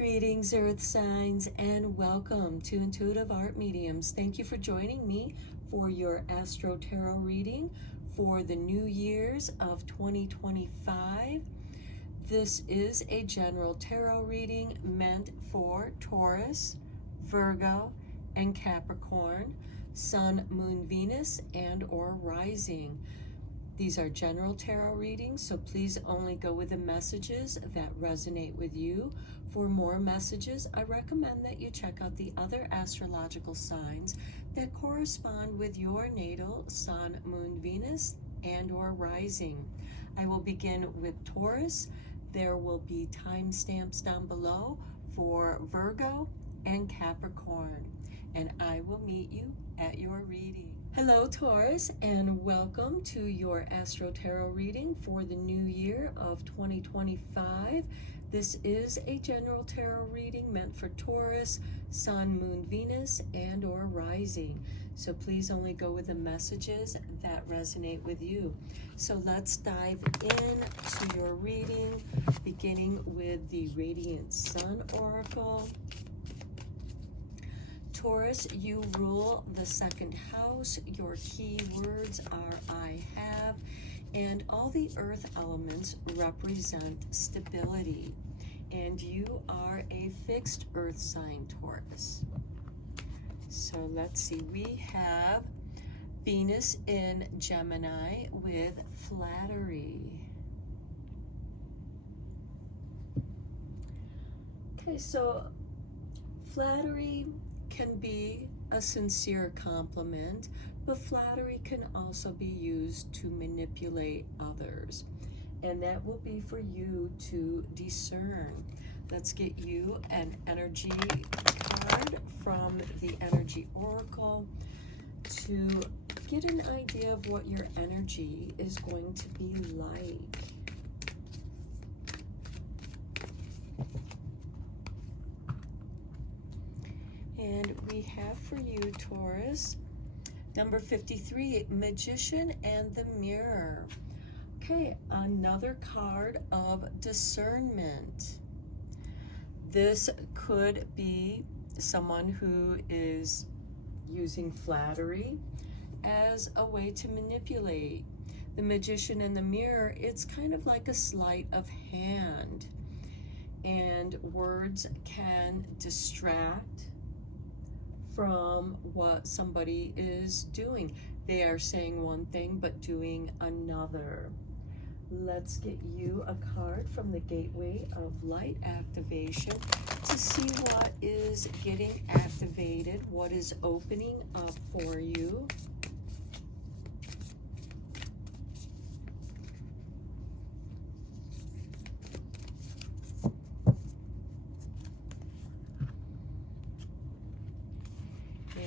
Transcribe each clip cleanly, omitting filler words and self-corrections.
Greetings, Earth signs, and welcome to Intuitive Art Mediums. Thank you for joining me for your Astro-Tarot reading for the New Year's of 2025. This is a general tarot reading meant for Taurus, Virgo, and Capricorn, Sun, Moon, Venus, and or Rising. These are general tarot readings, so please only go with the messages that resonate with you. For more messages, I recommend that you check out the other astrological signs that correspond with your natal Sun, Moon, Venus, and or Rising. I will begin with Taurus. There will be timestamps down below for Virgo and Capricorn, and I will meet you at your reading. Hello, Taurus, and welcome to your Astro Tarot reading for the new year of 2025. This is a general tarot reading meant for Taurus, Sun, Moon, Venus, and or Rising. So please only go with the messages that resonate with you. So let's dive into your reading, beginning with the Radiant Sun Oracle. Taurus, you rule the second house. Your key words are I have, and all the earth elements represent stability. And you are a fixed earth sign, Taurus. So let's see, we have Venus in Gemini with flattery. Okay, so flattery can be a sincere compliment, but flattery can also be used to manipulate others. And that will be for you to discern. Let's get you an energy card from the Energy Oracle to get an idea of what your energy is going to be like. And we have for you, Taurus, number 53, Magician and the Mirror. Okay, another card of discernment. This could be someone who is using flattery as a way to manipulate. The Magician and the Mirror, it's kind of like a sleight of hand. And words can distract from what somebody is doing. They are saying one thing but doing another. Let's get you a card from the Gateway of Light activation to see what is getting activated, what is opening up for you.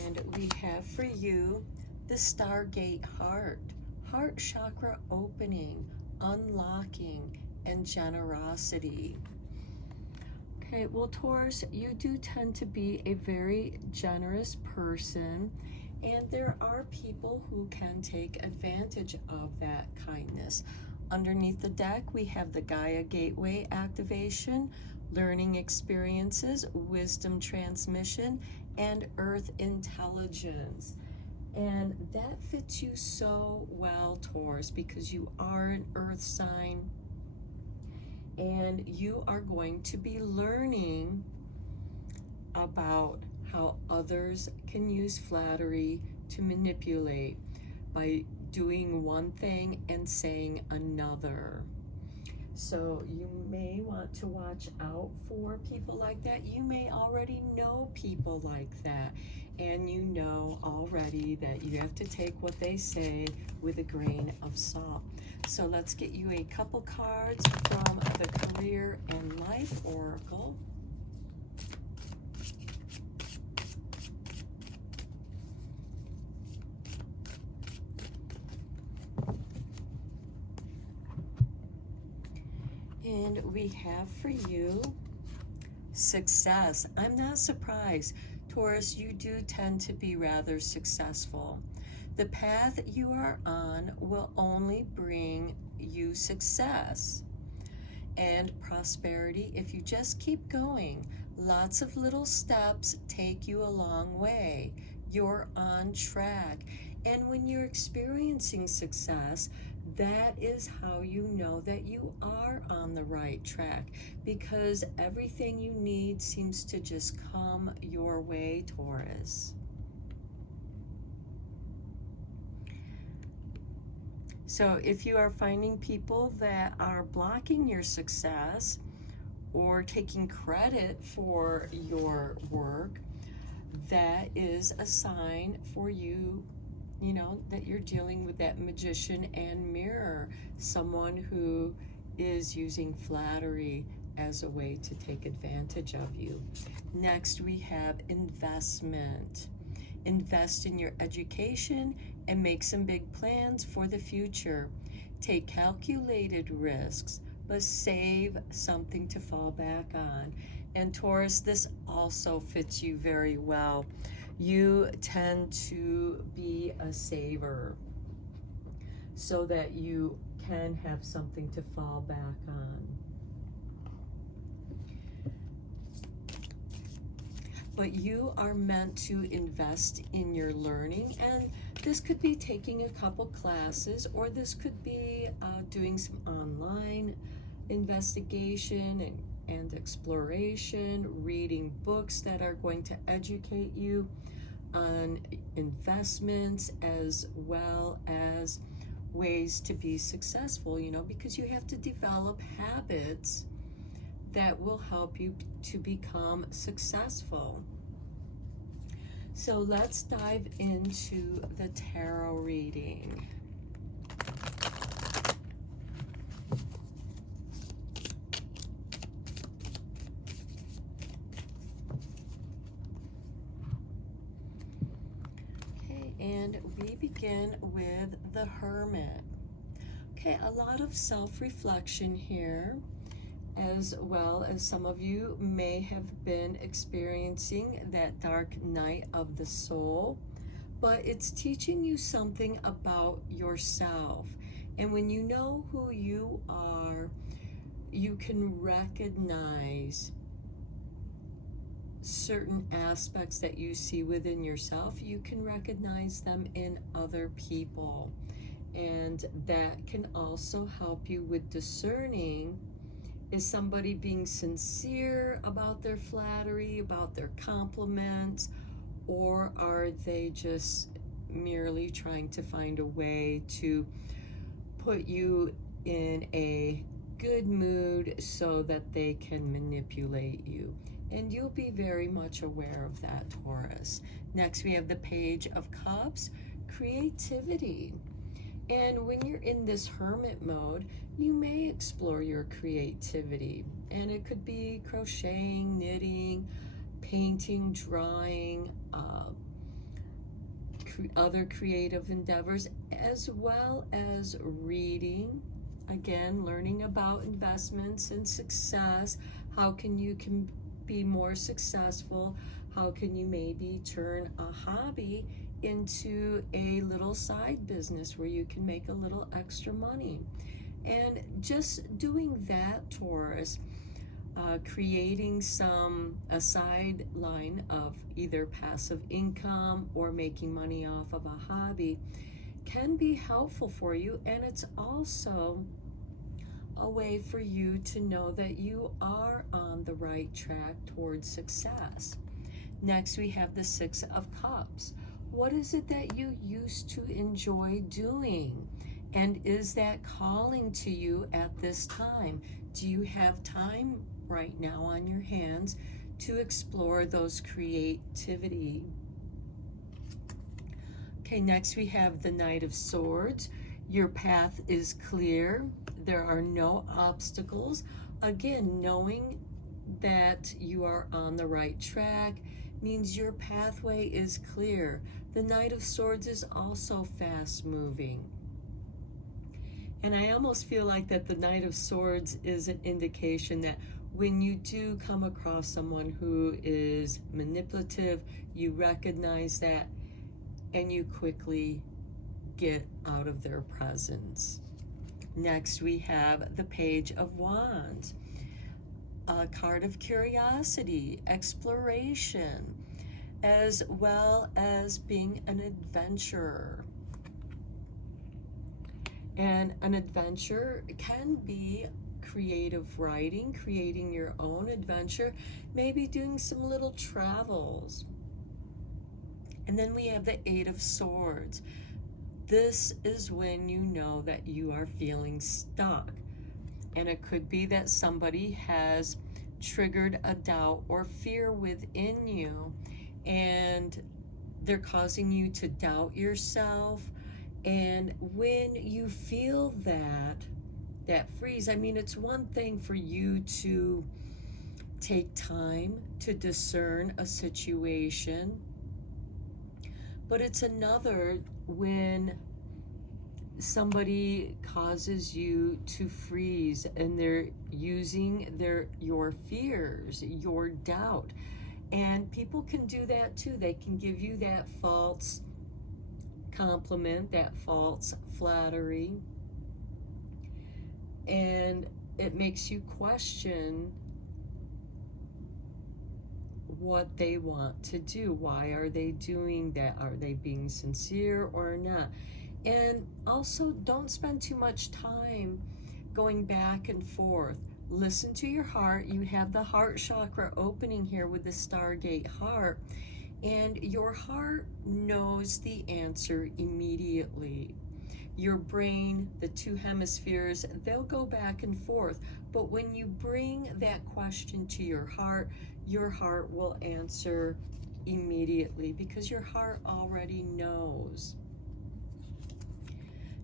And we have for you the Stargate Heart chakra opening, unlocking, and generosity. Okay, well, Taurus, you do tend to be a very generous person, and there are people who can take advantage of that kindness. Underneath the deck, we have the Gaia Gateway activation, learning experiences, wisdom transmission, and earth intelligence. And that fits you so well, Taurus, because you are an earth sign and you are going to be learning about how others can use flattery to manipulate by doing one thing and saying another. So you may want to watch out for people like that. You may already know people like that, and you know already that you have to take what they say with a grain of salt. So let's get you a couple cards from the Career and Life Oracle. And we have for you success. I'm not surprised. Taurus, you do tend to be rather successful. The path you are on will only bring you success. and prosperity. If you just keep going, lots of little steps take you a long way. You're on track. And when you're experiencing success, that is how you know that you are on the right track, because everything you need seems to just come your way, Taurus. So if you are finding people that are blocking your success or taking credit for your work, that is a sign for you, you know, that you're dealing with that magician and mirror, someone who is using flattery as a way to take advantage of you. Next, we have investment. Invest in your education and make some big plans for the future. Take calculated risks, but save something to fall back on. And Taurus, this also fits you very well. You tend to be a saver so that you can have something to fall back on. But you are meant to invest in your learning, and this could be taking a couple classes, or this could be doing some online investigation and exploration, reading books that are going to educate you on investments as well as ways to be successful, you know, because you have to develop habits that will help you to become successful. So let's dive into the tarot reading. Okay, and we begin with the Hermit. Okay, a lot of self-reflection here, as well as some of you may have been experiencing that dark night of the soul, but it's teaching you something about yourself. And when you know who you are, you can recognize certain aspects that you see within yourself. You can recognize them in other people, and that can also help you with discerning, is somebody being sincere about their flattery, about their compliments, or are they just merely trying to find a way to put you in a good mood so that they can manipulate you? And you'll be very much aware of that, Taurus. Next, we have the Page of Cups, creativity. And when you're in this hermit mode, you may explore your creativity. And it could be crocheting, knitting, painting, drawing, other creative endeavors, as well as reading. Again, learning about investments and success. How can you be more successful? How can you maybe turn a hobby into a little side business where you can make a little extra money? And just doing that, Taurus, creating a sideline of either passive income or making money off of a hobby can be helpful for you. And it's also a way for you to know that you are on the right track towards success. Next, we have the Six of Cups. What is it that you used to enjoy doing? And is that calling to you at this time? Do you have time right now on your hands to explore those creativity? Okay, next we have the Knight of Swords. Your path is clear. There are no obstacles. Again, knowing that you are on the right track means your pathway is clear. The Knight of Swords is also fast moving. And I almost feel like that the Knight of Swords is an indication that when you do come across someone who is manipulative, you recognize that and you quickly get out of their presence. Next, we have the Page of Wands, a card of curiosity, exploration, as well as being an adventurer. And an adventure can be creative writing, creating your own adventure, maybe doing some little travels. And then we have the Eight of Swords. This is when you know that you are feeling stuck. And it could be that somebody has triggered a doubt or fear within you, and they're causing you to doubt yourself. And when you feel that freeze, I mean, it's one thing for you to take time to discern a situation, but it's another when somebody causes you to freeze and they're using your fears, your doubt. And people can do that too. They can give you that false compliment, that false flattery, and it makes you question what they want to do. Why are they doing that? Are they being sincere or not? And also, don't spend too much time going back and forth. Listen to your heart. You have the heart chakra opening here with the Stargate heart, and your heart knows the answer immediately. Your brain, the two hemispheres, they'll go back and forth. But when you bring that question to your heart will answer immediately because your heart already knows.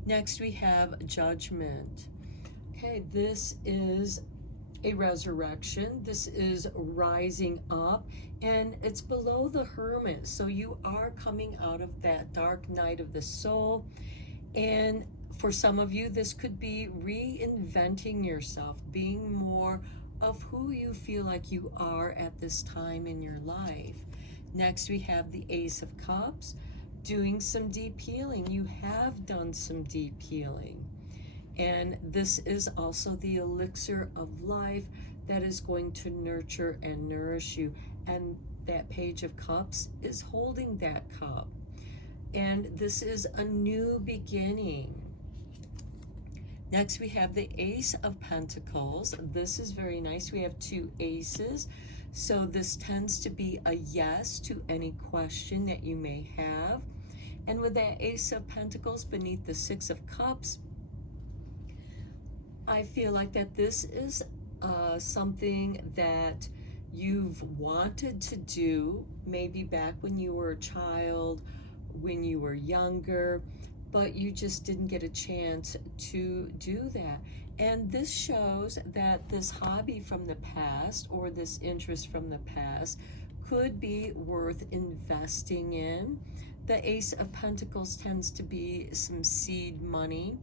Next, we have Judgment. Okay, this is a resurrection. This is rising up, and it's below the Hermit. So you are coming out of that dark night of the soul. And for some of you, this could be reinventing yourself, being more of who you feel like you are at this time in your life. Next, we have the Ace of Cups, doing some deep healing. You have done some deep healing. And this is also the elixir of life that is going to nurture and nourish you. And that Page of Cups is holding that cup. And this is a new beginning. Next, we have the Ace of Pentacles. This is very nice. We have two aces. So this tends to be a yes to any question that you may have. And with that Ace of Pentacles beneath the Six of Cups, I feel like that this is something that you've wanted to do, maybe back when you were a child, when you were younger, but you just didn't get a chance to do that. And this shows that this hobby from the past or this interest from the past could be worth investing in. The Ace of Pentacles tends to be some seed money.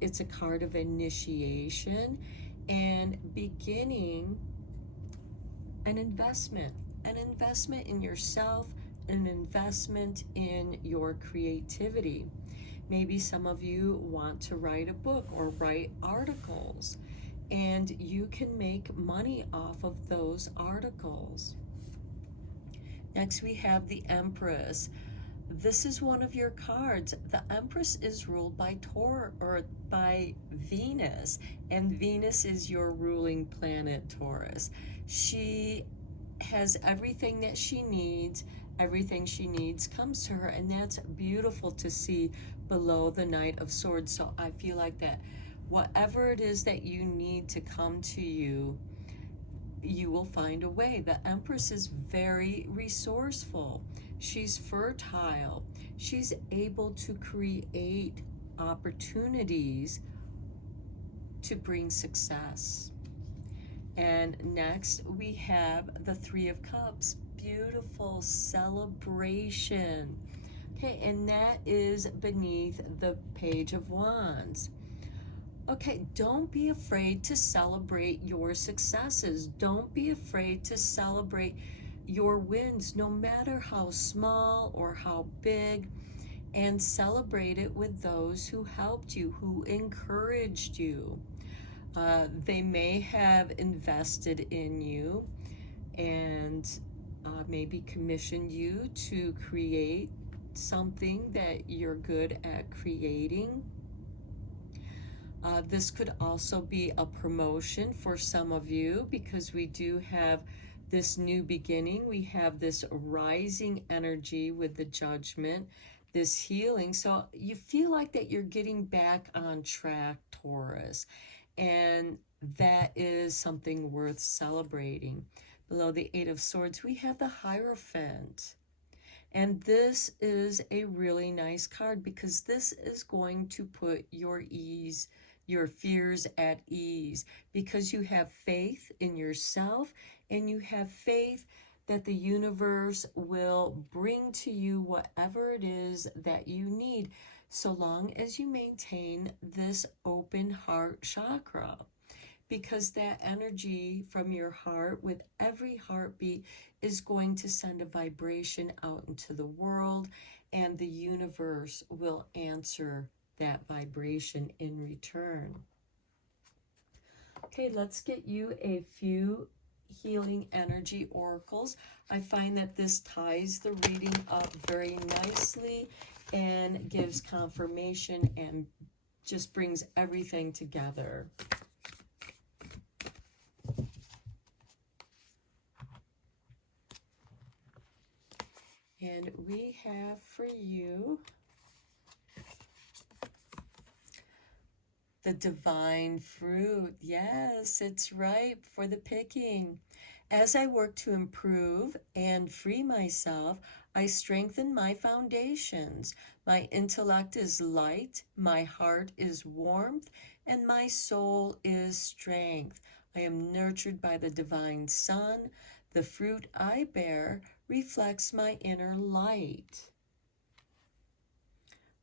It's a card of initiation and beginning an investment in yourself, an investment in your creativity. Maybe some of you want to write a book or write articles, and you can make money off of those articles. Next, we have the Empress. This is one of your cards. The Empress is ruled by by Venus, and Venus is your ruling planet, Taurus. She has everything that she needs. Everything she needs comes to her, and that's beautiful to see below the Knight of Swords. So I feel like that whatever it is that you need to come to you, you will find a way. The Empress is very resourceful. She's fertile. She's able to create opportunities to bring success. And next we have the Three of Cups. Beautiful celebration. Okay, and that is beneath the Page of Wands. Okay, don't be afraid to celebrate your successes. Don't be afraid to celebrate your wins, no matter how small or how big. and celebrate it with those who helped you, who encouraged you. They may have invested in you and maybe commissioned you to create something that you're good at creating. This could also be a promotion for some of you, because we do have this new beginning. We have this rising energy with the Judgment, this healing. So you feel like that you're getting back on track, Taurus, and that is something worth celebrating. Below the Eight of Swords, we have the Hierophant. And this is a really nice card, because this is going to put your fears at ease, because you have faith in yourself and you have faith that the universe will bring to you whatever it is that you need, so long as you maintain this open heart chakra. Because that energy from your heart with every heartbeat is going to send a vibration out into the world, and the universe will answer that vibration in return. Okay, let's get you a few healing energy oracles. I find that this ties the reading up very nicely and gives confirmation and just brings everything together. And we have for you the divine fruit. Yes, it's ripe for the picking. As I work to improve and free myself, I strengthen my foundations. My intellect is light, my heart is warmth, and my soul is strength. I am nurtured by the divine sun. The fruit I bear reflects my inner light.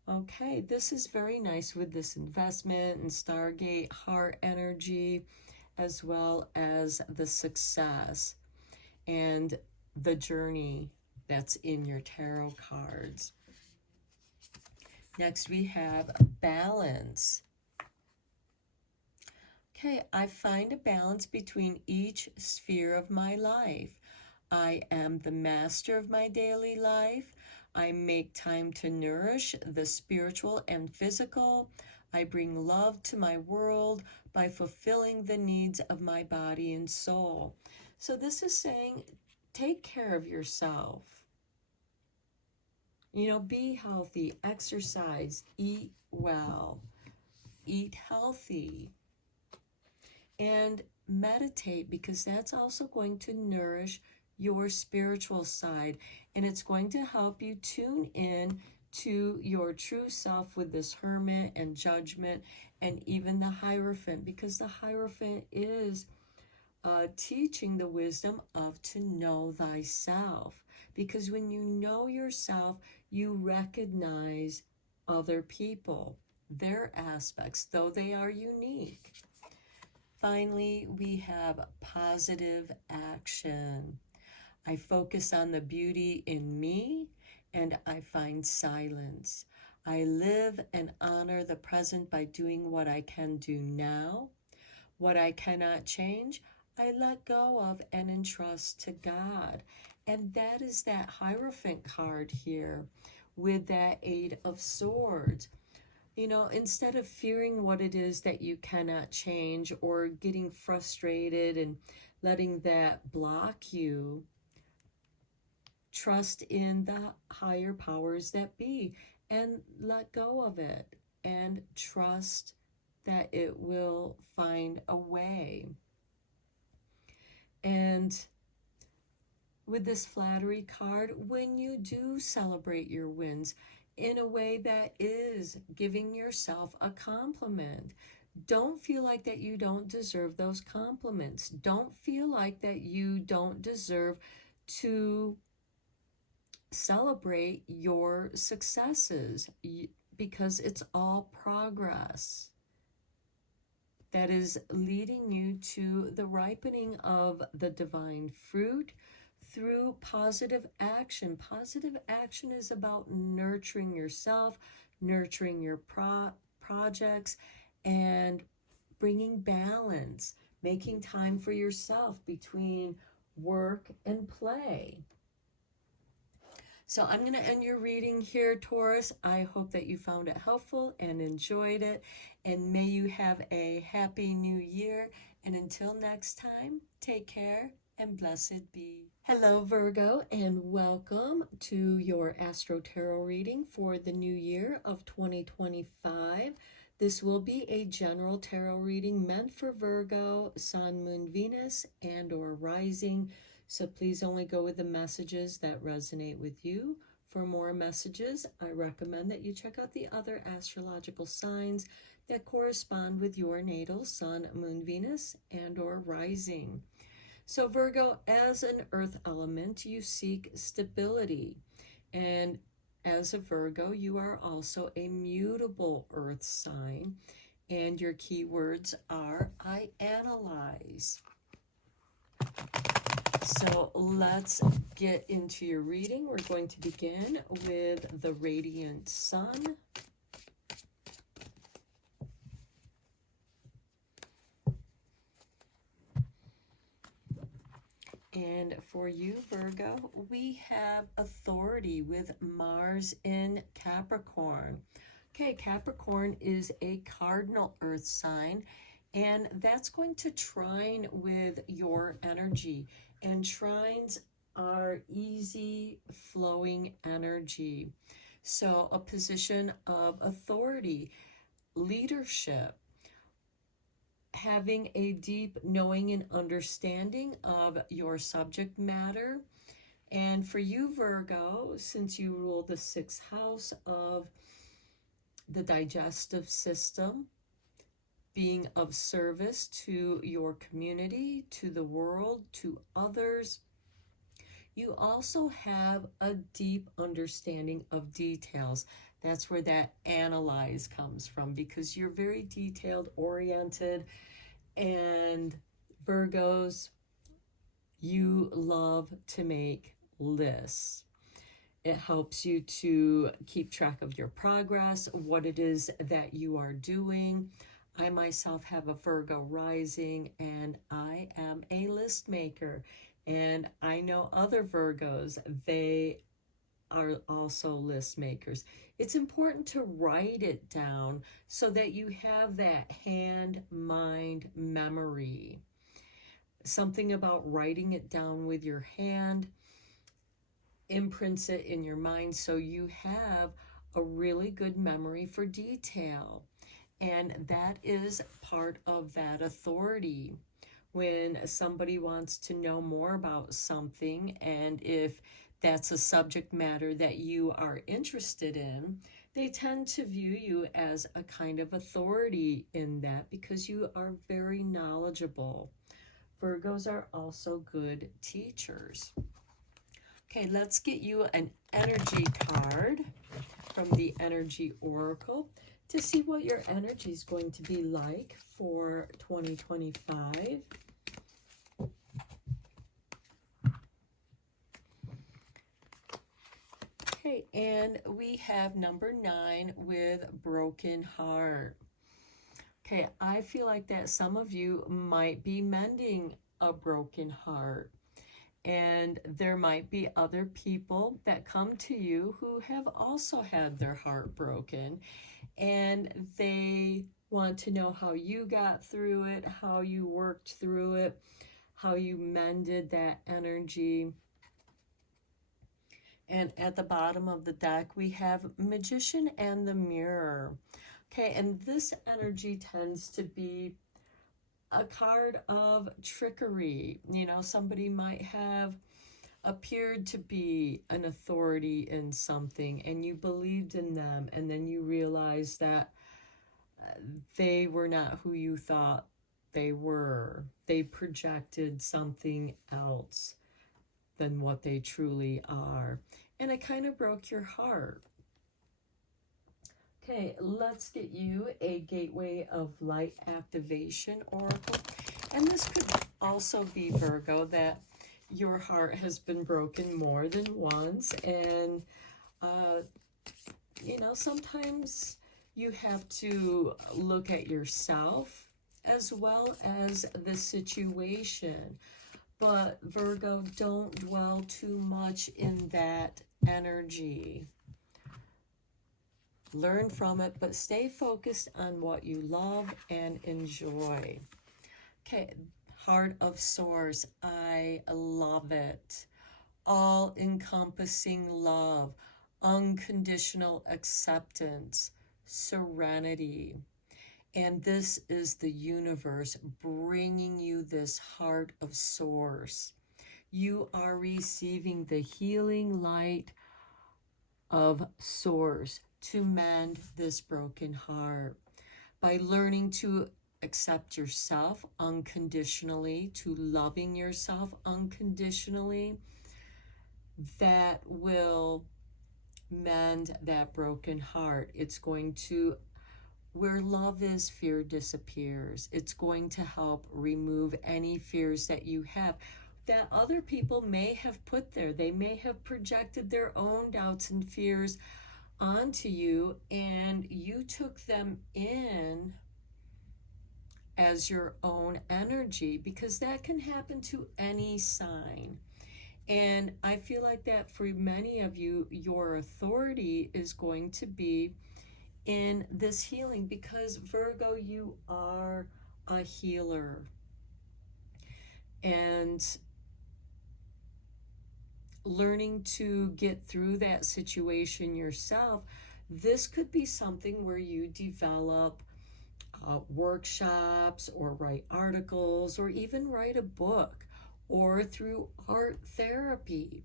Okay, this is very nice with this investment and Stargate heart energy, as well as the success and the journey that's in your tarot cards. Next, we have balance. Okay, I find a balance between each sphere of my life. I am the master of my daily life. I make time to nourish the spiritual and physical. I bring love to my world by fulfilling the needs of my body and soul. So this is saying, take care of yourself. You know, be healthy, exercise, eat well, eat healthy, and meditate, because that's also going to nourish your spiritual side, and it's going to help you tune in to your true self with this Hermit and Judgment and even the Hierophant, because the Hierophant is teaching the wisdom of to know thyself. Because when you know yourself, you recognize other people, their aspects, though they are unique. Finally, we have positive action. I focus on the beauty in me, and I find silence. I live and honor the present by doing what I can do now. What I cannot change, I let go of and entrust to God. And that is that Hierophant card here with that Eight of Swords. You know, instead of fearing what it is that you cannot change or getting frustrated and letting that block you, trust in the higher powers that be and let go of it and trust that it will find a way. And with this flattery card, when you do celebrate your wins in a way that is giving yourself a compliment, don't feel like that you don't deserve those compliments. Don't feel like that you don't deserve to celebrate your successes, because it's all progress that is leading you to the ripening of the divine fruit through positive action. Positive action is about nurturing yourself, nurturing your projects, and bringing balance, making time for yourself between work and play. So I'm going to end your reading here, Taurus. I hope that you found it helpful and enjoyed it. And may you have a happy new year. And until next time, take care and blessed be. Hello, Virgo, and welcome to your Astro-Tarot reading for the new year of 2025. This will be a general tarot reading meant for Virgo, Sun, Moon, Venus, and or rising. So please only go with the messages that resonate with you. For more messages, I recommend that you check out the other astrological signs that correspond with your natal Sun, Moon, Venus, and or rising. So Virgo, as an earth element, you seek stability. And as a Virgo, you are also a mutable earth sign. And your keywords are I analyze. So let's get into your reading. We're going to begin with the radiant sun. And for you, Virgo, we have authority with Mars in Capricorn. Okay, Capricorn is a cardinal earth sign, and that's going to trine with your energy. And trines are easy flowing energy. So a position of authority, leadership, having a deep knowing and understanding of your subject matter. And for you, Virgo, since you rule the 6th house of the digestive system, being of service to your community, to the world, to others, you also have a deep understanding of details. That's where that analyze comes from, because you're very detailed oriented, and Virgos, you love to make lists. It helps you to keep track of your progress, what it is that you are doing. I myself have a Virgo rising, and I am a list maker. And I know other Virgos, they are also list makers. It's important to write it down so that you have that hand-mind memory. Something about writing it down with your hand imprints it in your mind, so you have a really good memory for detail. And that is part of that authority. When somebody wants to know more about something, and if that's a subject matter that you are interested in, they tend to view you as a kind of authority in that, because you are very knowledgeable. Virgos are also good teachers. Okay, let's get you an energy card from the Energy Oracle to see what your energy is going to be like for 2025. Okay, and we have number 9 with broken heart. Okay, I feel like that some of you might be mending a broken heart. And there might be other people that come to you who have also had their heart broken, and they want to know how you got through it, how you worked through it, how you mended that energy. And at the bottom of the deck, we have Magician and the Mirror. Okay, and this energy tends to be a card of trickery. You know, somebody might have appeared to be an authority in something, and you believed in them, and then you realized that they were not who you thought they were. They projected something else than what they truly are, and it kind of broke your heart. Okay, let's get you a Gateway of Light Activation Oracle. And this could also be, Virgo, that your heart has been broken more than once, and you know, sometimes you have to look at yourself as well as the situation. But Virgo, don't dwell too much in that energy. Learn from it, but stay focused on what you love and enjoy. Okay, Heart of Source, I love it. All-encompassing love, unconditional acceptance, serenity. And this is the universe bringing you this Heart of Source. You are receiving the healing light of Source to mend this broken heart. By learning to accept yourself unconditionally, to loving yourself unconditionally, that will mend that broken heart. It's going to, where love is, fear disappears. It's going to help remove any fears that you have that other people may have put there. They may have projected their own doubts and fears onto you, and you took them in as your own energy, because that can happen to any sign. And I feel like that for many of you, your authority is going to be in this healing, because Virgo, you are a healer. And learning to get through that situation yourself, this could be something where you develop workshops or write articles or even write a book, or through art therapy.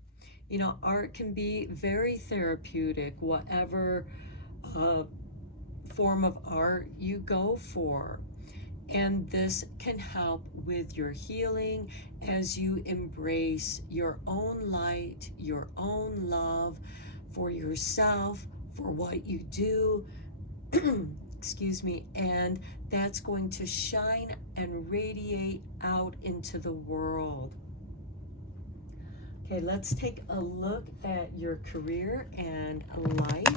You know, art can be very therapeutic, whatever form of art you go for. And this can help with your healing as you embrace your own light, your own love for yourself, for what you do, excuse me, and that's going to shine and radiate out into the world. Okay, let's take a look at your career and life.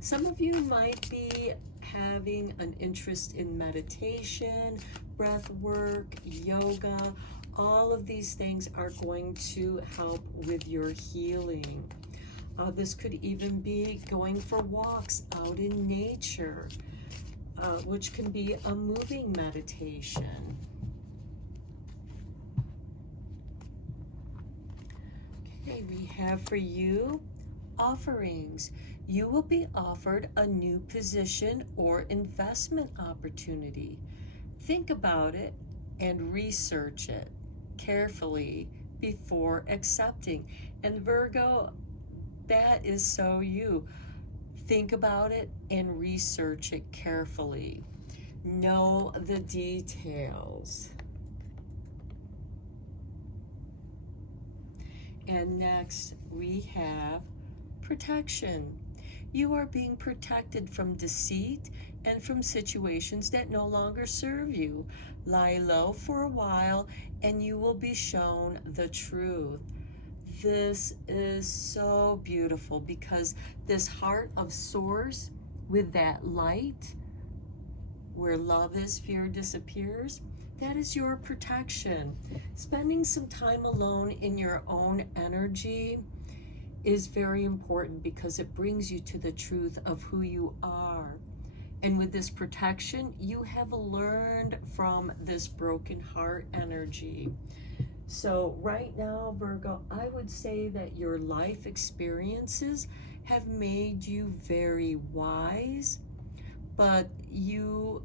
Some of you might be having an interest in meditation, breath work, yoga. All of these things are going to help with your healing. This could even be going for walks out in nature, which can be a moving meditation. Okay, we have for you offerings. You will be offered a new position or investment opportunity. Think about it and research it carefully before accepting. And Virgo, that is so you. Think about it and research it carefully. Know the details. And next we have protection. You are being protected from deceit and from situations that no longer serve you. Lie low for a while and you will be shown the truth. This is so beautiful, because this Heart of Source with that light, where love is, fear disappears, that is your protection. Spending some time alone in your own energy is very important, because it brings you to the truth of who you are. And with this protection, you have learned from this broken heart energy. So right now, Virgo, I would say that your life experiences have made you very wise, but you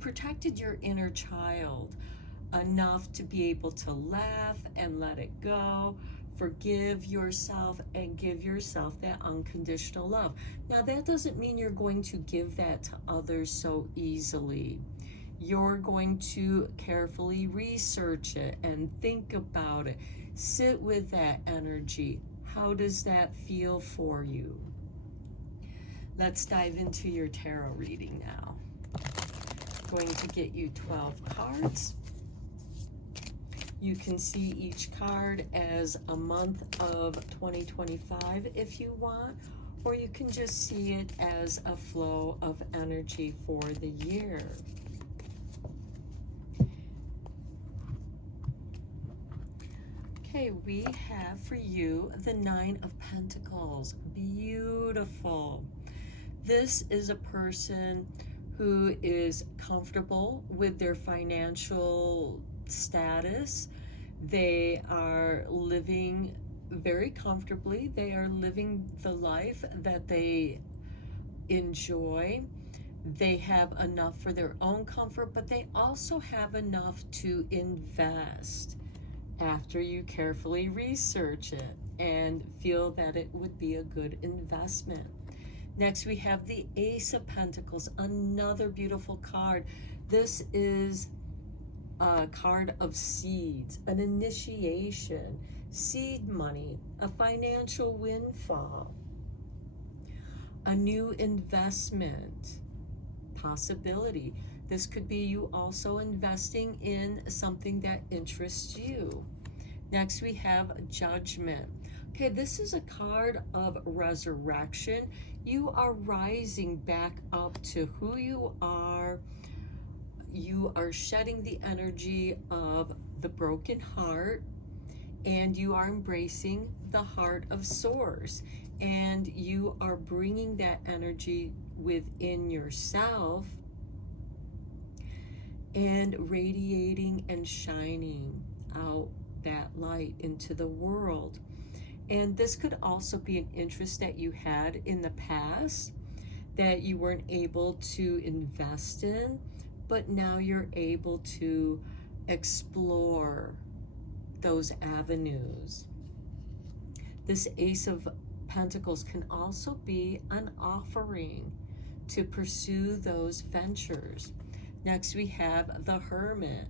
protected your inner child enough to be able to laugh and let it go, forgive yourself, and give yourself that unconditional love. Now, that doesn't mean you're going to give that to others so easily. You're going to carefully research it and think about it. Sit with that energy. How does that feel for you? Let's dive into your tarot reading now. going to get you 12 cards. You can see each card as a month of 2025 if you want, or you can just see it as a flow of energy for the year. Okay, we have for you the Nine of Pentacles. Beautiful. This is a person who is comfortable with their financial status. They are living very comfortably. They are living the life that they enjoy. They have enough for their own comfort, but they also have enough to invest after you carefully research it and feel that it would be a good investment. Next, we have the Ace of Pentacles, another beautiful card. This is a card of seeds, an initiation, seed money, a financial windfall, a new investment possibility. This could be you also investing in something that interests you. Next, we have Judgment. Okay, this is a card of resurrection. You are rising back up to who you are. You are shedding the energy of the broken heart, and you are embracing the heart of Source. And you are bringing that energy within yourself and radiating and shining out that light into the world. And this could also be an interest that you had in the past that you weren't able to invest in, but now you're able to explore those avenues. This Ace of Pentacles can also be an offering to pursue those ventures. Next, we have the Hermit.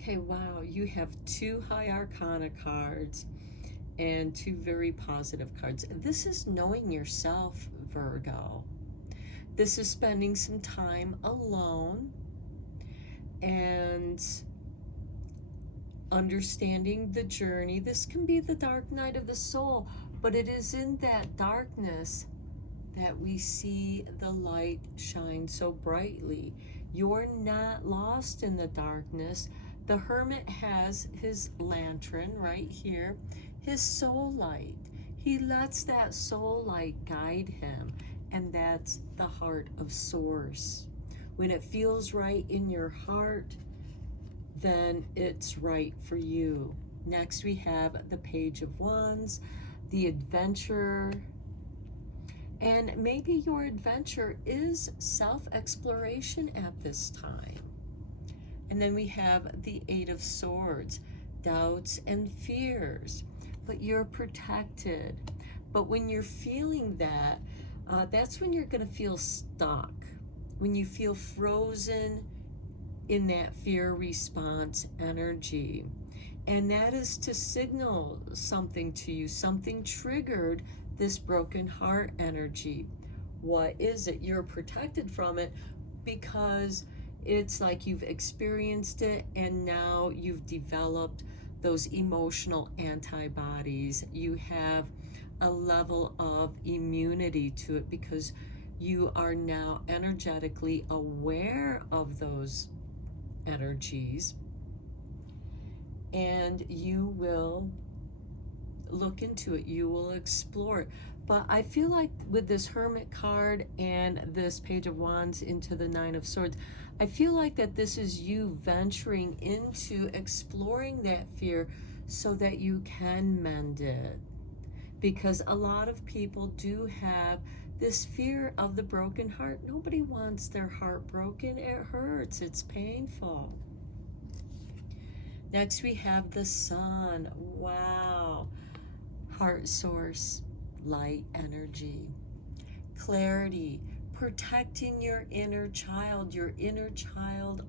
Okay, wow, you have two High Arcana cards and two very positive cards. This is knowing yourself, Virgo. This is spending some time alone and understanding the journey. This can be the dark night of the soul, but it is in that darkness that we see the light shine so brightly. You're not lost in the darkness. The Hermit has his lantern right here, his soul light. He lets that soul light guide him, and that's the heart of Source. When it feels right in your heart, then it's right for you. Next, we have the Page of Wands, the Adventurer. And maybe your adventure is self-exploration at this time. And then we have the Eight of Swords, doubts and fears. But you're protected. But when you're feeling that, that's when you're going to feel stuck. When you feel frozen in that fear response energy. And that is to signal something to you. Something triggered this broken heart energy. What is it? You're protected from it because it's like you've experienced it and now you've developed those emotional antibodies. You have a level of immunity to it because you are now energetically aware of those energies, and you will look into it, you will explore it. But I feel like with this Hermit card and this Page of Wands into the Nine of Swords, I feel like that this is you venturing into exploring that fear so that you can mend it. Because a lot of people do have this fear of the broken heart. Nobody wants their heart broken. It hurts. It's painful. Next, we have the Sun. Wow. Heart source, light energy, clarity, protecting your inner child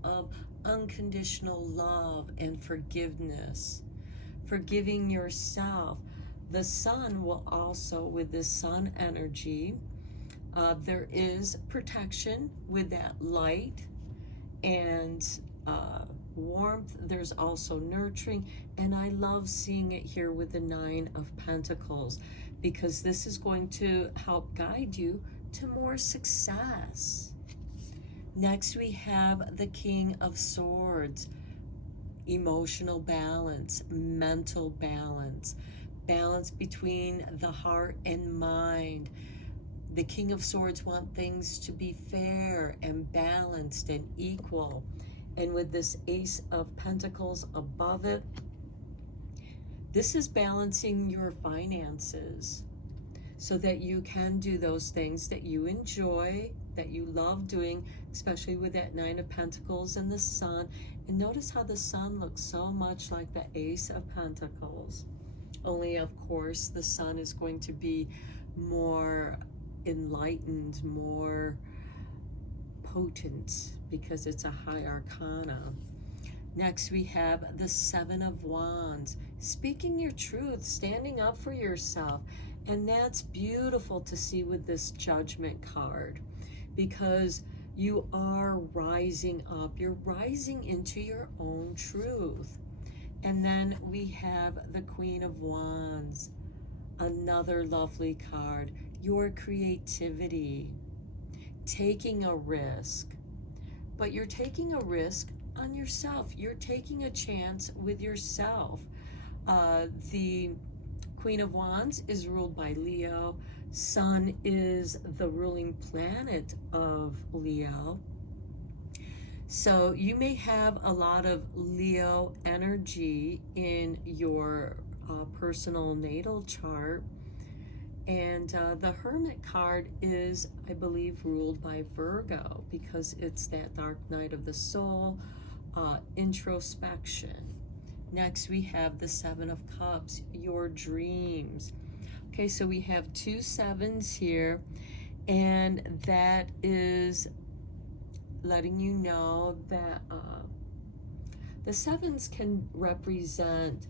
of unconditional love and forgiveness, forgiving yourself. The Sun will also, with the Sun energy, there is protection with that light and warmth. There's also nurturing, and I love seeing it here with the Nine of Pentacles, because this is going to help guide you to more success. Next, we have the King of Swords. Emotional balance, mental balance, balance between the heart and mind. The King of Swords want things to be fair and balanced and equal. And with this Ace of Pentacles above it, this is balancing your finances so that you can do those things that you enjoy, that you love doing, especially with that Nine of Pentacles and the Sun. And notice how the Sun looks so much like the Ace of Pentacles. Only, of course, the Sun is going to be more enlightened, more potent, because it's a high arcana. Next, we have the Seven of Wands. Speaking your truth, standing up for yourself. And that's beautiful to see with this Judgment card, because you are rising up. You're rising into your own truth. And then we have the Queen of Wands. Another lovely card. Your creativity. Taking a risk. But you're taking a risk on yourself. You're taking a chance with yourself. The Queen of Wands is ruled by Leo. Sun is the ruling planet of Leo. So you may have a lot of Leo energy in your personal natal chart. And the Hermit card is, I believe, ruled by Virgo, because it's that dark night of the soul, introspection. Next, we have the Seven of Cups, your dreams. Okay, so we have two sevens here, and that is letting you know that the sevens can represent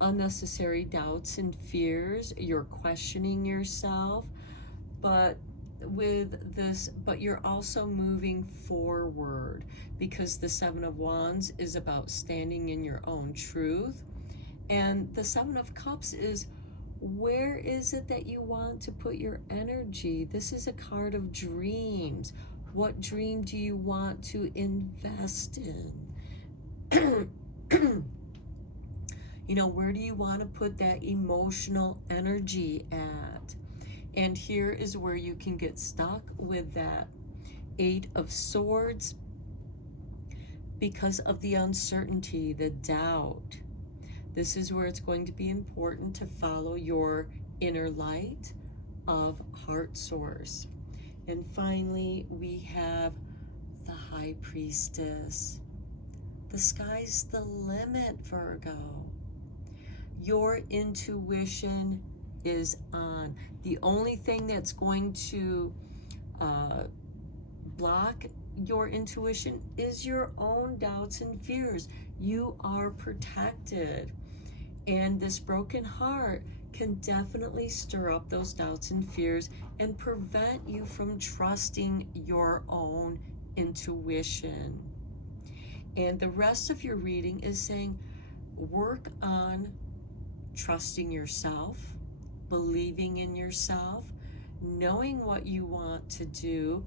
unnecessary doubts and fears. You're questioning yourself, but you're also moving forward, because the Seven of Wands is about standing in your own truth, and the Seven of Cups is, where is it that you want to put your energy? This is a card of dreams. What dream do you want to invest in? You know, where do you want to put that emotional energy at? And here is where you can get stuck with that Eight of Swords, because of the uncertainty, the doubt. This is where it's going to be important to follow your inner light of heart source. And finally, we have the High Priestess. The sky's the limit, Virgo. Your intuition is on. The only thing that's going to block your intuition is your own doubts and fears. You are protected. And this broken heart can definitely stir up those doubts and fears and prevent you from trusting your own intuition. And the rest of your reading is saying, work on trusting yourself, believing in yourself, knowing what you want to do.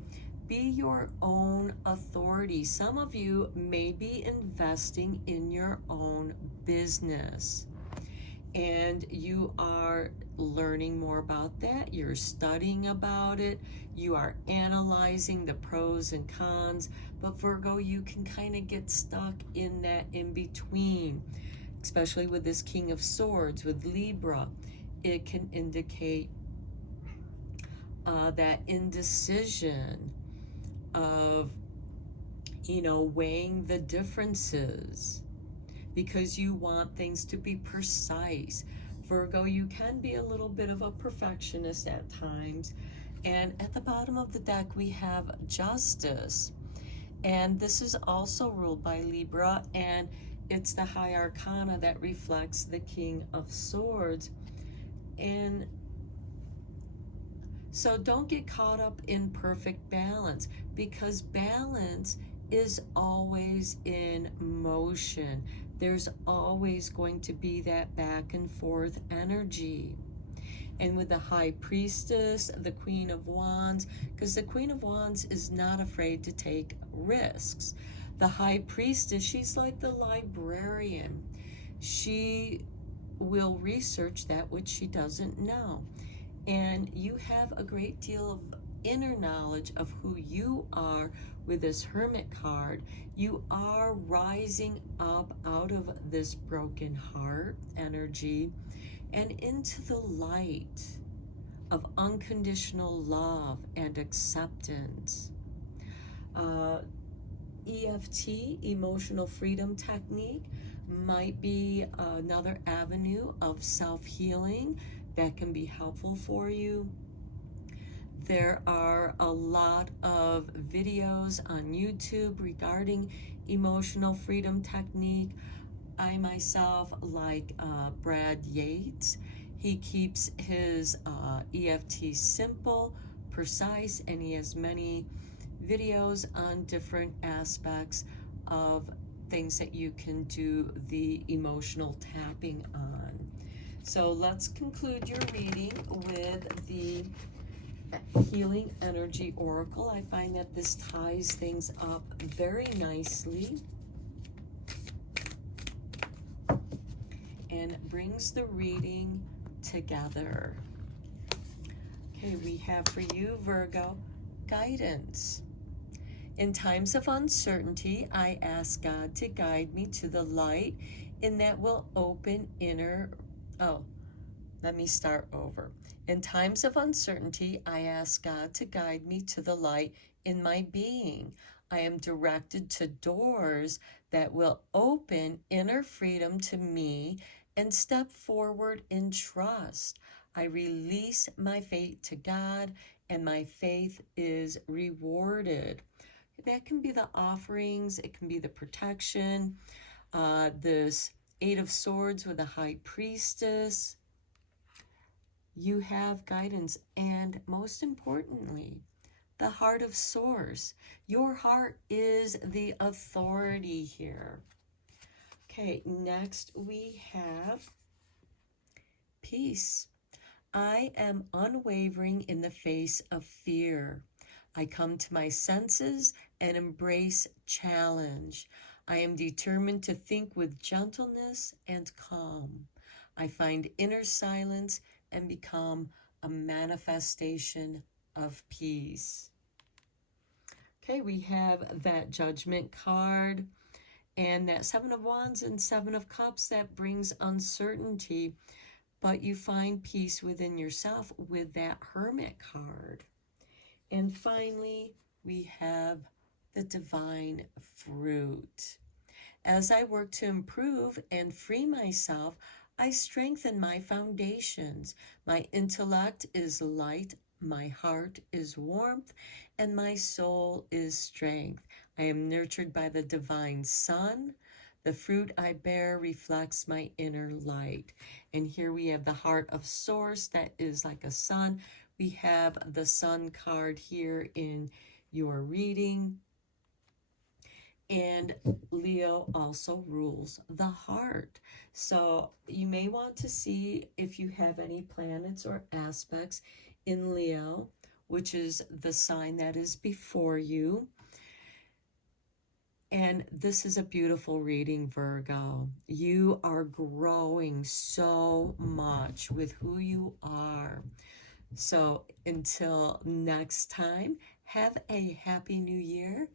Be your own authority. Some of you may be investing in your own business, and you are learning more about that. You're studying about it. You are analyzing the pros and cons. But Virgo, you can kind of get stuck in that in between, especially with this King of Swords, with Libra. It can indicate that indecision of, you know, weighing the differences, because you want things to be precise. Virgo, you can be a little bit of a perfectionist at times. And at the bottom of the deck, we have Justice. And this is also ruled by Libra, and it's the High Arcana that reflects the King of Swords. And so don't get caught up in perfect balance, because balance is always in motion. There's always going to be that back and forth energy. And with the High Priestess, the Queen of Wands, because the Queen of Wands is not afraid to take risks. The High Priestess, she's like the librarian. She will research that which she doesn't know. And you have a great deal of inner knowledge of who you are with this Hermit card. You are rising up out of this broken heart energy and into the light of unconditional love and acceptance. EFT, emotional freedom technique, might be another avenue of self-healing that can be helpful for you. There are a lot of videos on YouTube regarding emotional freedom technique. I myself like Brad Yates. He keeps his EFT simple, precise, and he has many videos on different aspects of things that you can do the emotional tapping on. So let's conclude your reading with the Healing Energy Oracle. I find that this ties things up very nicely and brings the reading together. Okay, we have for you, Virgo, guidance. In times of uncertainty, I ask God to guide me to the light in that will open inner... Oh, let me start over. In times of uncertainty, I ask God to guide me to the light in my being. I am directed to doors that will open inner freedom to me and step forward in trust. I release my fate to God, and my faith is rewarded. That can be the offerings, it can be the protection, this Eight of Swords with the High Priestess. You have guidance, and most importantly, the heart of Source. Your heart is the authority here. Okay, next we have peace. I am unwavering in the face of fear. I come to my senses and embrace challenge. I am determined to think with gentleness and calm. I find inner silence and become a manifestation of peace. Okay, we have that Judgment card and that Seven of Wands and Seven of Cups that brings uncertainty, but you find peace within yourself with that Hermit card. And finally, we have the Divine Fruit. As I work to improve and free myself, I strengthen my foundations. My intellect is light, my heart is warmth, and my soul is strength. I am nurtured by the divine sun. The fruit I bear reflects my inner light. And here we have the heart of Source that is like a sun. We have the sun card here in your reading. And Leo also rules the heart. So you may want to see if you have any planets or aspects in Leo, which is the sign that is before you. And this is a beautiful reading, Virgo. You are growing so much with who you are. So until next time, have a happy new year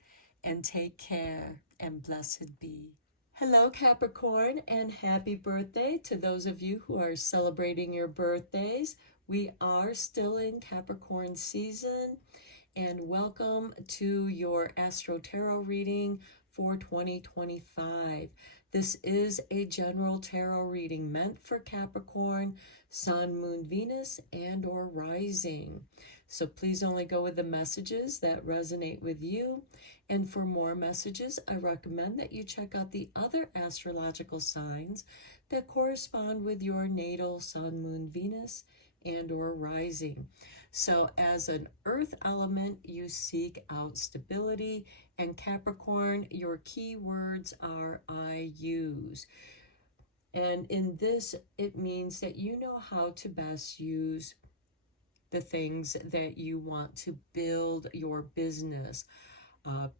and take care and blessed be. Hello, Capricorn, and happy birthday to those of you who are celebrating your birthdays. We are still in Capricorn season, and welcome to your Astro-Tarot reading for 2025. This is a general tarot reading meant for Capricorn, Sun, Moon, Venus, and or rising. So please only go with the messages that resonate with you. And for more messages, I recommend that you check out the other astrological signs that correspond with your natal Sun, Moon, Venus, and or rising. So as an earth element, you seek out stability And Capricorn, your key words are I use. And in this, it means that you know how to best use the things that you want to build your business,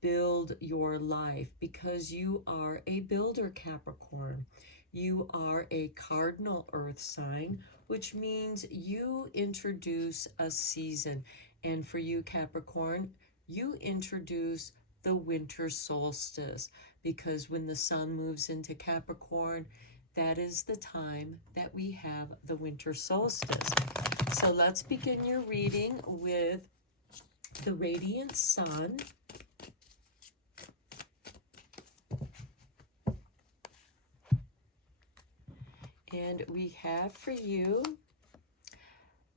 build your life, because you are a builder, Capricorn. You are a cardinal earth sign, which means you introduce a season. And for you, Capricorn, you introduce the winter solstice, because when the sun moves into Capricorn, that is the time that we have the winter solstice. So let's begin your reading with the radiant sun. And we have for you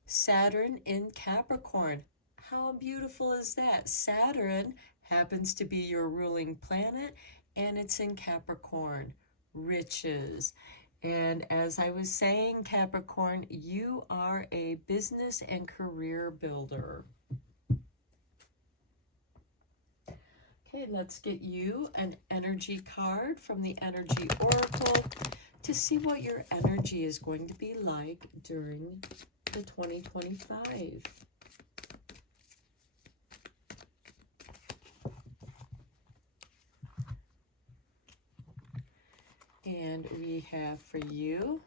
Saturn in Capricorn. How beautiful is that? Saturn happens to be your ruling planet, and it's in Capricorn, riches. And as I was saying, Capricorn, you are a business and career builder. Okay, let's get you an energy card from the Energy Oracle to see what your energy is going to be like during the 2025. And we have for you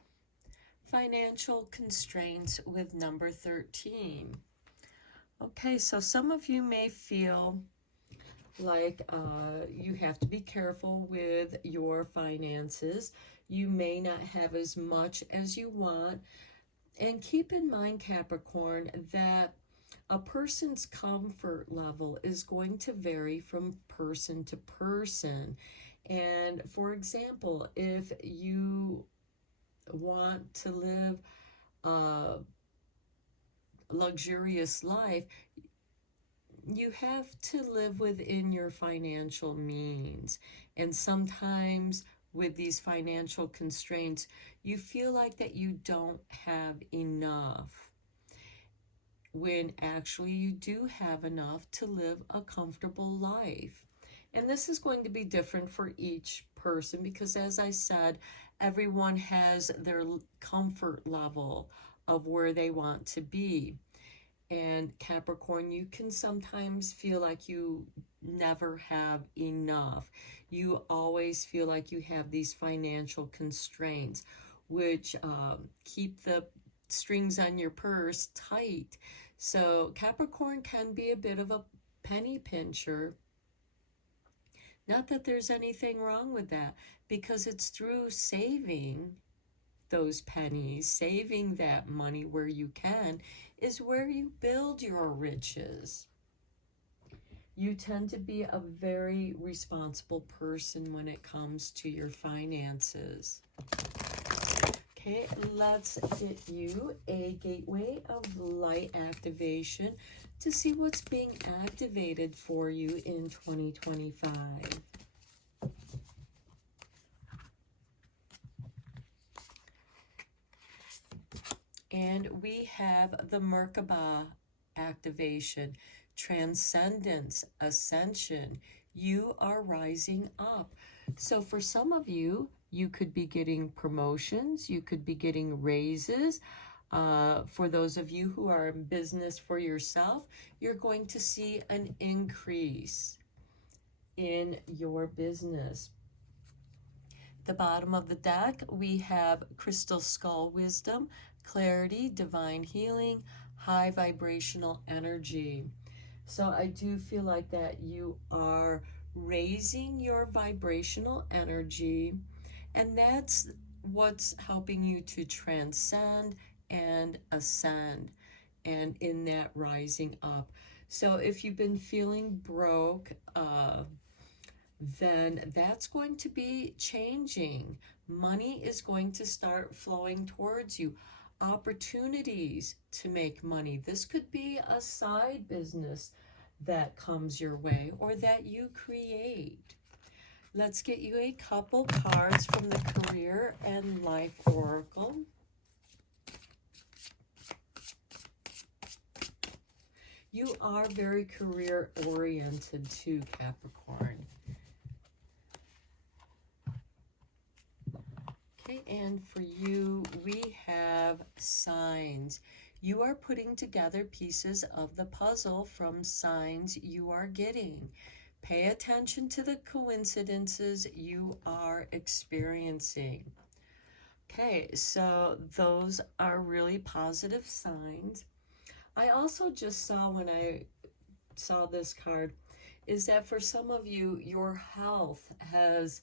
financial constraints with number 13. Okay, so some of you may feel like you have to be careful with your finances. You may not have as much as you want. And keep in mind, Capricorn, that a person's comfort level is going to vary from person to person. And for example, if you want to live a luxurious life, you have to live within your financial means. And sometimes with these financial constraints, you feel like that you don't have enough, when actually you do have enough to live a comfortable life. And this is going to be different for each person because, as I said, everyone has their comfort level of where they want to be. And Capricorn, you can sometimes feel like you never have enough. You always feel like you have these financial constraints, which keep the strings on your purse tight. So Capricorn can be a bit of a penny pincher. Not that there's anything wrong with that, because it's through saving those pennies, saving that money where you can, is where you build your riches. You tend to be a very responsible person when it comes to your finances. Okay, let's get you a gateway of light activation to see what's being activated for you in 2025. And we have the Merkaba activation, transcendence, ascension. You are rising up. So for some of you, you could be getting promotions, you could be getting raises. For those of you who are in business for yourself, you're going to see an increase in your business. The bottom of the deck, we have Crystal Skull Wisdom, Clarity, Divine Healing, High Vibrational Energy. So I do feel like that you are raising your vibrational energy, and that's what's helping you to transcend and ascend, and in that rising up. So if you've been feeling broke, then that's going to be changing. Money is going to start flowing towards you. Opportunities to make money. This could be a side business that comes your way or that you create. Let's get you a couple cards from the Career and Life Oracle. You are very career oriented too, Capricorn. Okay, and for you, we have signs. You are putting together pieces of the puzzle from signs you are getting. Pay attention to the coincidences you are experiencing. Okay, so those are really positive signs. I also just saw when I saw this card is that for some of you, your health has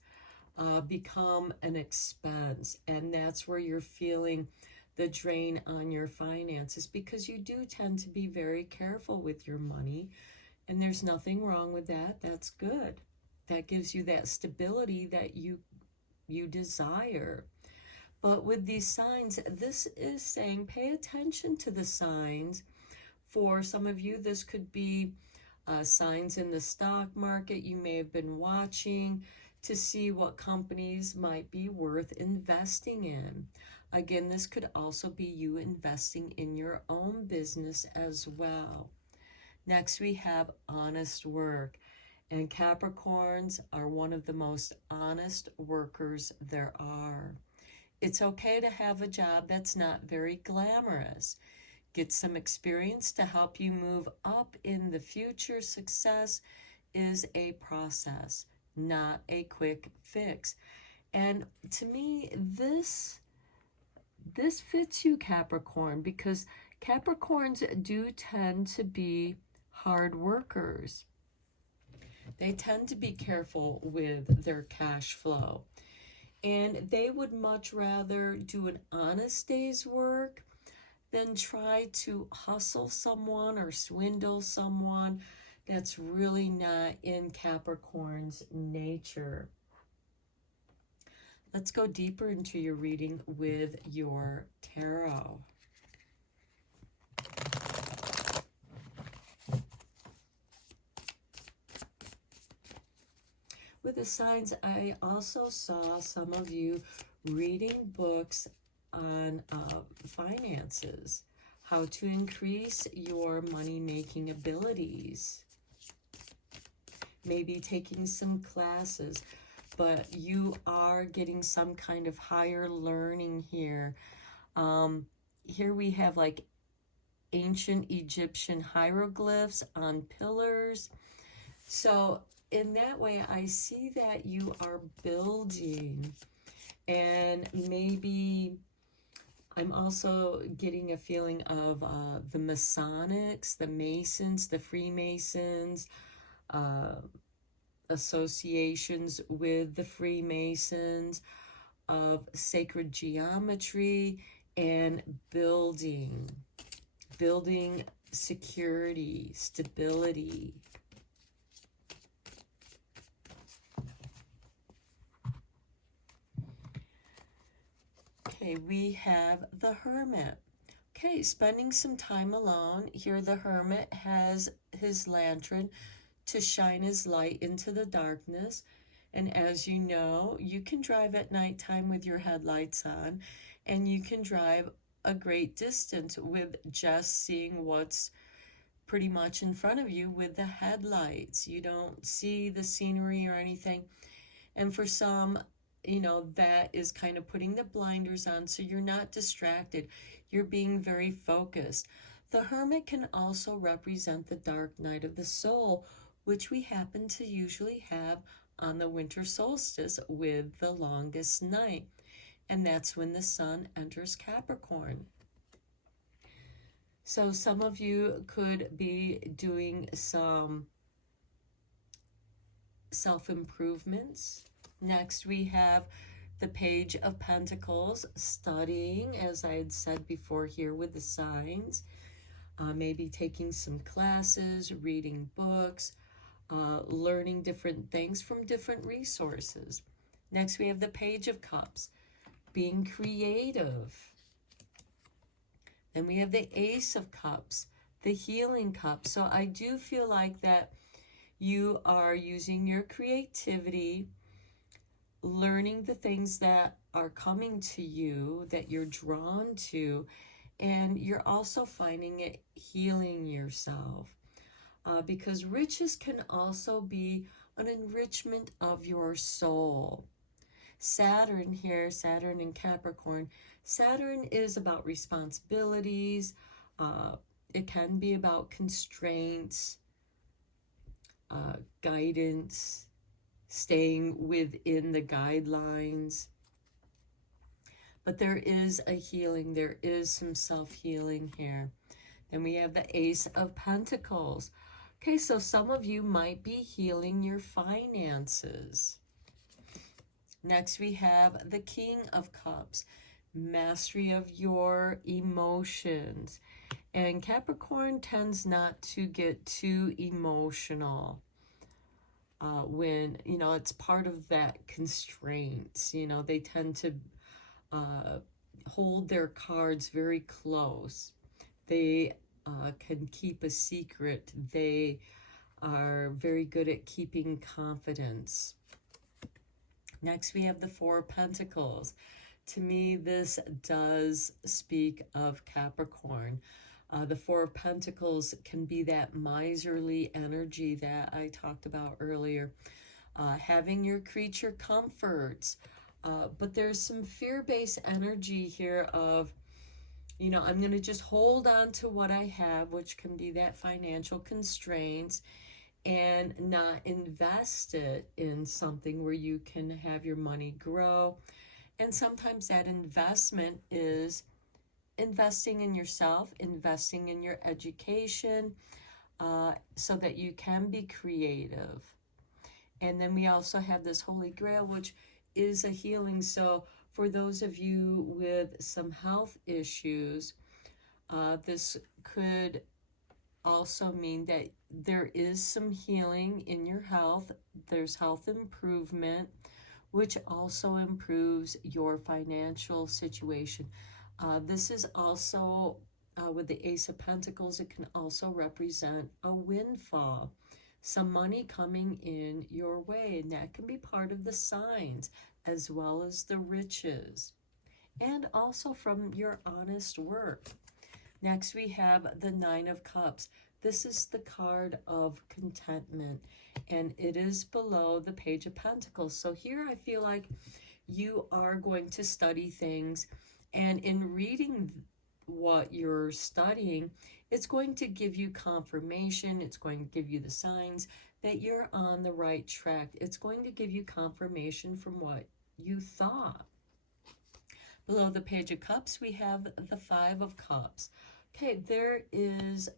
become an expense, and that's where you're feeling the drain on your finances, because you do tend to be very careful with your money, and there's nothing wrong with that. That's good. That gives you that stability that you desire. But with these signs, this is saying pay attention to the signs. For some of you, this could be signs in the stock market. You may have been watching to see what companies might be worth investing in. Again, this could also be you investing in your own business as well. Next, we have honest work. And Capricorns are one of the most honest workers there are. It's okay to have a job that's not very glamorous. Get some experience to help you move up in the future. Success is a process, not a quick fix. And to me, this fits you, Capricorn, because Capricorns do tend to be hard workers. They tend to be careful with their cash flow. And they would much rather do an honest day's work than try to hustle someone or swindle someone. That's really not in Capricorn's nature. Let's go deeper into your reading with your tarot. With the signs, I also saw some of you reading books on finances, how to increase your money-making abilities. Maybe taking some classes, but you are getting some kind of higher learning here. Here we have like ancient Egyptian hieroglyphs on pillars. So in that way, I see that you are building, and maybe I'm also getting a feeling of the Masonics, the Masons, the Freemasons, associations with the Freemasons, of sacred geometry and building security, stability. Okay, we have the Hermit. Okay, spending some time alone. Here the Hermit has his lantern to shine his light into the darkness. And as you know, you can drive at nighttime with your headlights on, and you can drive a great distance with just seeing what's pretty much in front of you with the headlights. You don't see the scenery or anything. And for some, you know, that is kind of putting the blinders on, so you're not distracted. You're being very focused. The Hermit can also represent the dark night of the soul, which we happen to usually have on the winter solstice with the longest night. And that's when the sun enters Capricorn. So some of you could be doing some self-improvements. Next, we have the Page of Pentacles, studying, as I had said before here with the signs, maybe taking some classes, reading books, learning different things from different resources. Next, we have the Page of Cups, being creative. Then we have the Ace of Cups, the Healing Cup. So I do feel like that you are using your creativity, learning the things that are coming to you, that you're drawn to, And you're also finding it healing yourself. Because riches can also be an enrichment of your soul. Saturn here, Saturn in Capricorn. Saturn is about responsibilities. It can be about constraints, guidance, staying within the guidelines. But there is a healing. There is some self-healing here. Then we have the Ace of Pentacles. Okay, so some of you might be healing your finances. Next, we have the King of Cups, mastery of your emotions. And Capricorn tends not to get too emotional when, you know, it's part of that constraints. You know, they tend to hold their cards very close. They can keep a secret. They are very good at keeping confidence. Next, we have the Four of Pentacles. To me, this does speak of Capricorn. The Four of Pentacles can be that miserly energy that I talked about earlier. Having your creature comforts. But there's some fear-based energy here of, you know, I'm going to just hold on to what I have, which can be that financial constraints, and not invest it in something where you can have your money grow. And sometimes that investment is investing in yourself, investing in your education, so that you can be creative. And then we also have this Holy Grail, which is a healing. So for those of you with some health issues, this could also mean that there is some healing in your health. There's health improvement, which also improves your financial situation. This is also, with the Ace of Pentacles, it can also represent a windfall. Some money coming in your way, and that can be part of the signs, as well as the riches, and also from your honest work. Next, we have the Nine of Cups. This is the card of contentment, and it is below the Page of Pentacles. So here I feel like you are going to study things, and in reading what you're studying, it's going to give you confirmation. It's going to give you the signs that you're on the right track. It's going to give you confirmation from what you thought. Below the Page of Cups, we have the Five of Cups. Okay, there is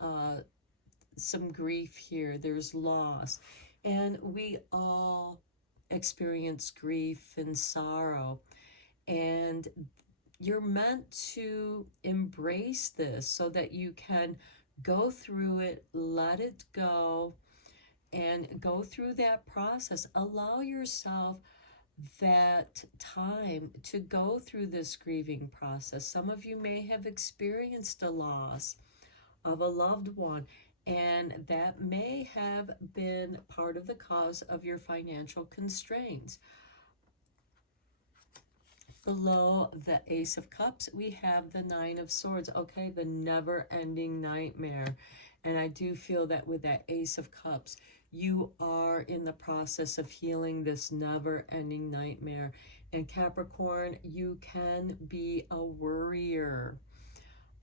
some grief here. There's loss. And we all experience grief and sorrow. And you're meant to embrace this so that you can go through it, let it go, and go through that process. Allow yourself that time to go through this grieving process. Some of you may have experienced a loss of a loved one, and that may have been part of the cause of your financial constraints. Below the Ace of Cups, we have the Nine of Swords. Okay, the never-ending nightmare. And I do feel that with that Ace of Cups, you are in the process of healing this never-ending nightmare. And Capricorn, you can be a worrier.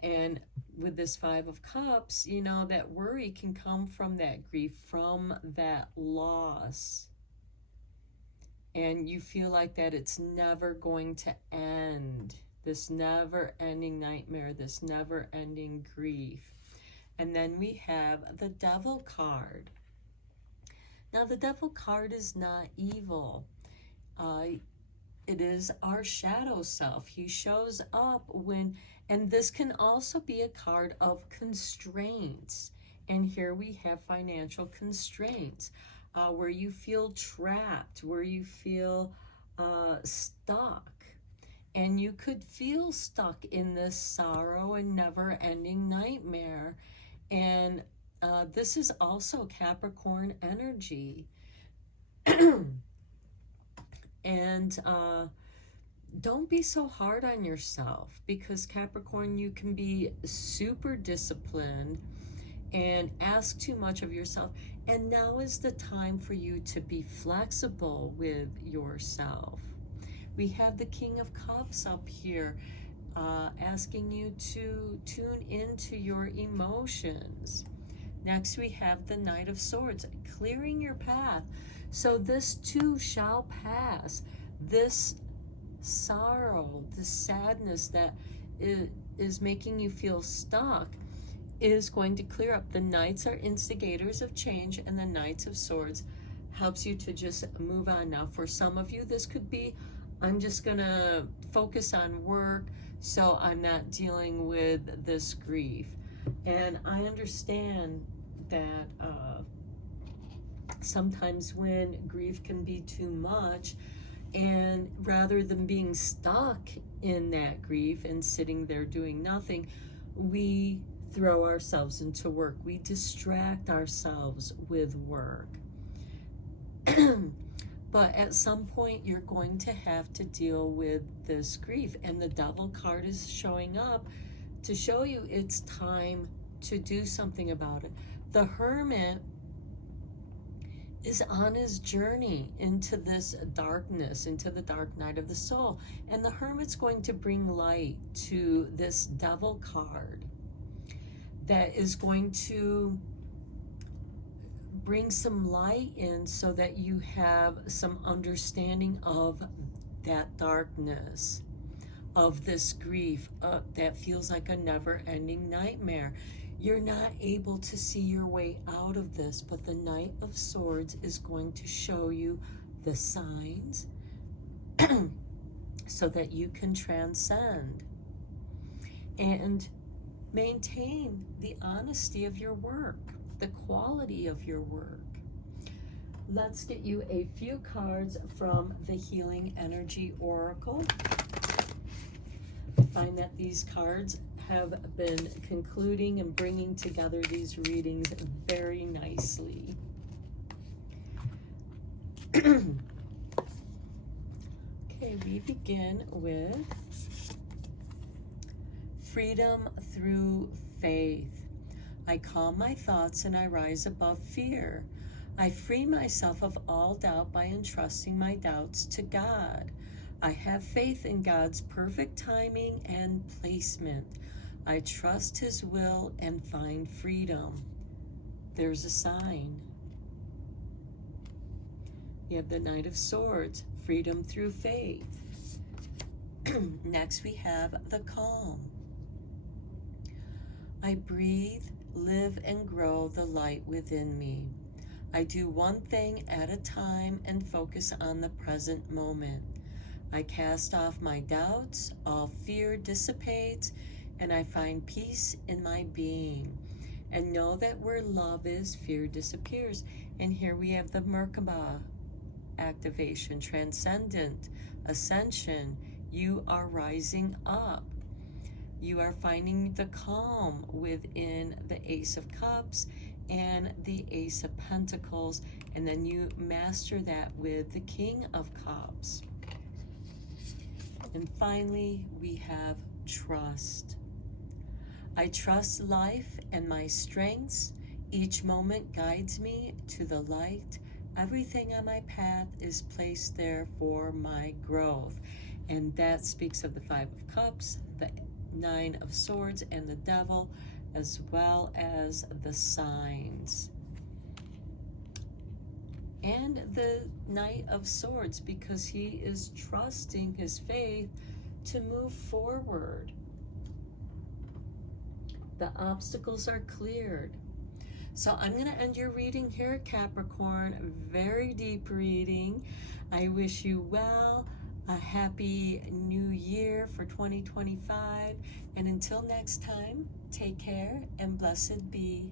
And with this Five of Cups, you know, that worry can come from that grief, from that loss. And you feel like that it's never going to end. This never-ending nightmare, this never-ending grief. And then we have the Devil card. Now, the Devil card is not evil. It is our shadow self. He shows up when, and this can also be a card of constraints. And here we have financial constraints, where you feel trapped, where you feel stuck. And you could feel stuck in this sorrow and never-ending nightmare. And this is also Capricorn energy. And don't be so hard on yourself, because Capricorn, you can be super disciplined and ask too much of yourself. And now is the time for you to be flexible with yourself. We have the King of Cups up here, asking you to tune into your emotions. Next, we have the Knight of Swords, clearing your path. So this too shall pass. This sorrow, this sadness that is making you feel stuck is going to clear up. The Knights are instigators of change, and the Knights of Swords helps you to just move on. Now, for some of you, this could be, I'm just gonna focus on work, so I'm not dealing with this grief. And I understand that sometimes when grief can be too much, and rather than being stuck in that grief and sitting there doing nothing, we throw ourselves into work. We distract ourselves with work. But at some point, you're going to have to deal with this grief. And the Devil card is showing up to show you it's time to do something about it. The Hermit is on his journey into this darkness, into the dark night of the soul. And the Hermit's going to bring light to this Devil card that is going to bring some light in so that you have some understanding of that darkness, of this grief that feels like a never-ending nightmare. You're not able to see your way out of this, but the Knight of Swords is going to show you the signs so that you can transcend and maintain the honesty of your work, the quality of your work. Let's get you a few cards from the Healing Energy Oracle. I find that these cards have been concluding and bringing together these readings very nicely. Okay, we begin with freedom through faith. I calm my thoughts and I rise above fear. I free myself of all doubt by entrusting my doubts to God. I have faith in God's perfect timing and placement. I trust His will and find freedom. There's a sign. You have the Knight of Swords, freedom through faith. Next we have the calm. I breathe, live, and grow the light within me. I do one thing at a time and focus on the present moment. I cast off my doubts, all fear dissipates, and I find peace in my being. And know that where love is, fear disappears. And here we have the Merkaba activation, transcendent, ascension. You are rising up. You are finding the calm within the Ace of Cups and the Ace of Pentacles, and then you master that with the King of Cups. And finally, we have trust. I trust life and my strengths. Each moment guides me to the light. Everything on my path is placed there for my growth. And that speaks of the Five of Cups, the Nine of Swords, and the Devil, as well as the signs. And the Knight of Swords, because he is trusting his faith to move forward. The obstacles are cleared. So I'm going to end your reading here, Capricorn. Very deep reading. I wish you well. A happy new year for 2025. And until next time, take care and blessed be.